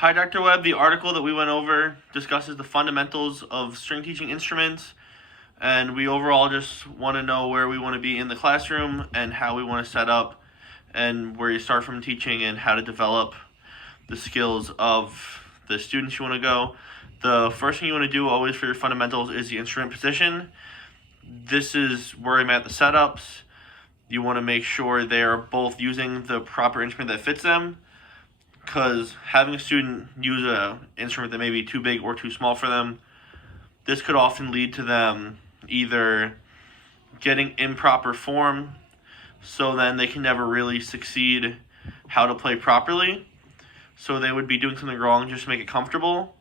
Hi, Dr. Webb. The article that we went over discusses the fundamentals of string teaching instruments, and we overall just want to know where we want to be in the classroom and how we want to set up and where you start from teaching and how to develop the skills of the students you want to go. The first thing you want to do always for your fundamentals is the instrument position. This is where I'm at the setups. You want to make sure they're both using the proper instrument that fits them, because having a student use an instrument that may be too big or too small for them, this could often lead to them either getting improper form, so then they can never really succeed how to play properly. So they would be doing something wrong just to make it comfortable,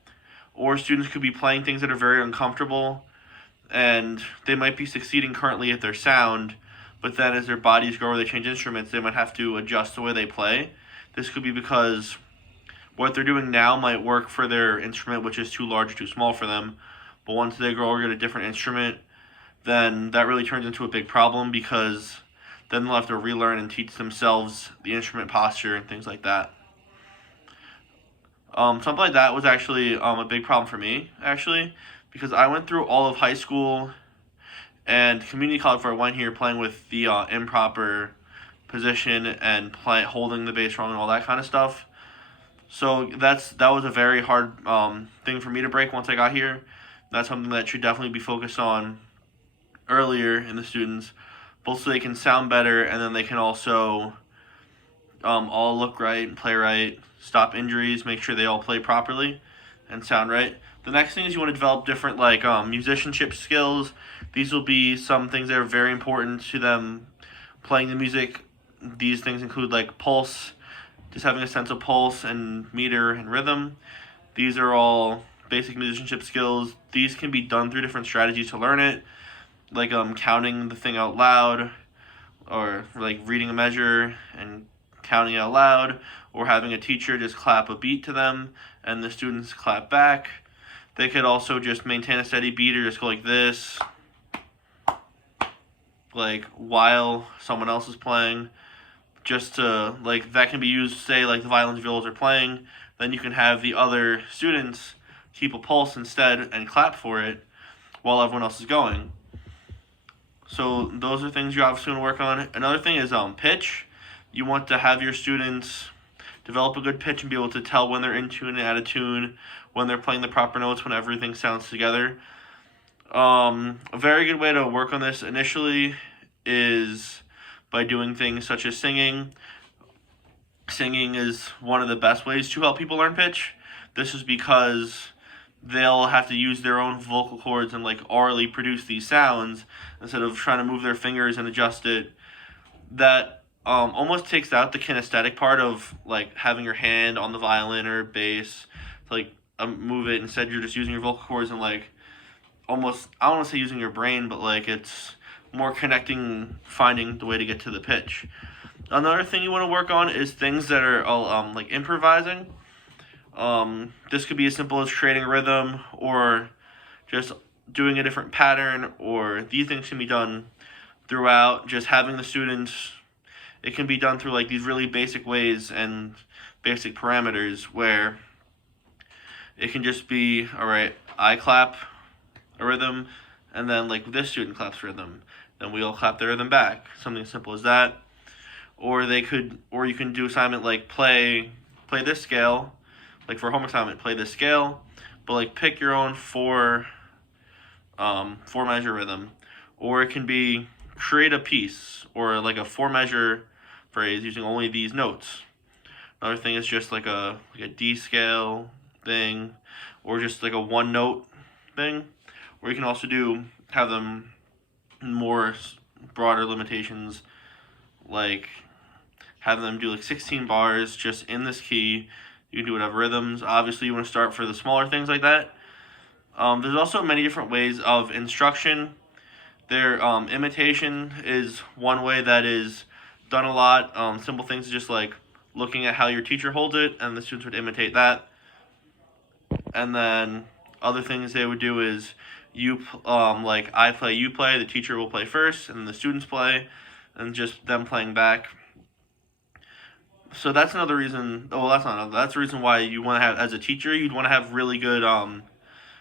or students could be playing things that are very uncomfortable, and they might be succeeding currently at their sound, but then as their bodies grow or they change instruments, they might have to adjust the way they play. This could be because what they're doing now might work for their instrument, which is too large or too small for them. But once they grow or get a different instrument, then that really turns into a big problem, because then they'll have to relearn and teach themselves the instrument posture and things like that. Something like that was actually a big problem for me, actually, because I went through all of high school and community college where I went here playing with the improper position and holding the bass wrong and all that kind of stuff. So that was a very hard thing for me to break once I got here. That's something that should definitely be focused on earlier in the students, both so they can sound better and then they can also all look right and play right, stop injuries, make sure they all play properly and sound right. The next thing is you want to develop different musicianship skills. These will be some things that are very important to them playing the music. These things include like pulse, just having a sense of pulse and meter and rhythm. These are all basic musicianship skills. These can be done through different strategies to learn it, like counting the thing out loud, or like reading a measure and counting out loud, or having a teacher just clap a beat to them and the students clap back. They could also just maintain a steady beat or just go like this, like while someone else is playing, just to, like, that can be used, say, like the violins and violas are playing, then you can have the other students keep a pulse instead and clap for it while everyone else is going. So those are things you obviously want to work on. Another thing is pitch. You want to have your students develop a good pitch and be able to tell when they're in tune and out of tune, when they're playing the proper notes, when everything sounds together. A very good way to work on this initially is by doing things such as singing. Singing is one of the best ways to help people learn pitch. This is because they'll have to use their own vocal cords and like orally produce these sounds instead of trying to move their fingers and adjust it. That almost takes out the kinesthetic part of like having your hand on the violin or bass to like move it. Instead, you're just using your vocal cords and like almost, I don't want to say using your brain, but like it's more connecting, finding the way to get to the pitch. Another thing you want to work on is things that are like improvising. This could be as simple as creating a rhythm or just doing a different pattern, or these things can be done throughout just having the students. It can be done through like these really basic ways and basic parameters where it can just be, all right, I clap a rhythm and then like this student claps rhythm, then we all clap the rhythm back. Something as simple as that. Or you can do assignment like play this scale, like for a homework assignment, play this scale, but like pick your own four measure rhythm. Or it can be create a piece or like a four measure phrase using only these notes. Another thing is just like a D scale thing, or just like a one note thing. Or you can also have them more broader limitations, like have them do like 16 bars just in this key. You can do whatever rhythms. Obviously, you want to start for the smaller things like that. There's also many different ways of instruction. Imitation is one way that is done a lot. Simple things just like looking at how your teacher holds it, and the students would imitate that. And then other things they would do is like I play, you play, the teacher will play first, and the students play, and just them playing back. So that's another reason. Oh, well, that's not another. That's the reason why you want to have, as a teacher, you'd want to have really good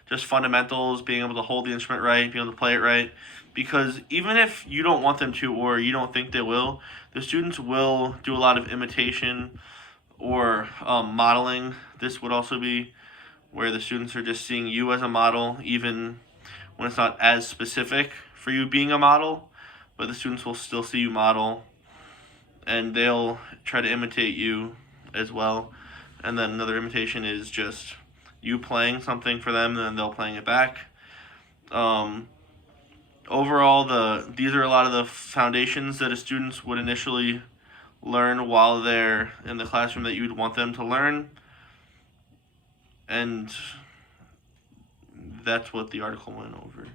just fundamentals, being able to hold the instrument right, being able to play it right. Because even if you don't want them to, or you don't think they will, the students will do a lot of imitation or modeling. This would also be where the students are just seeing you as a model, even when it's not as specific for you being a model, but the students will still see you model and they'll try to imitate you as well. And then another imitation is just you playing something for them, and then they'll playing it back. Um, Overall, these are a lot of the foundations that a students would initially learn while they're in the classroom that you'd want them to learn, and that's what the article went over.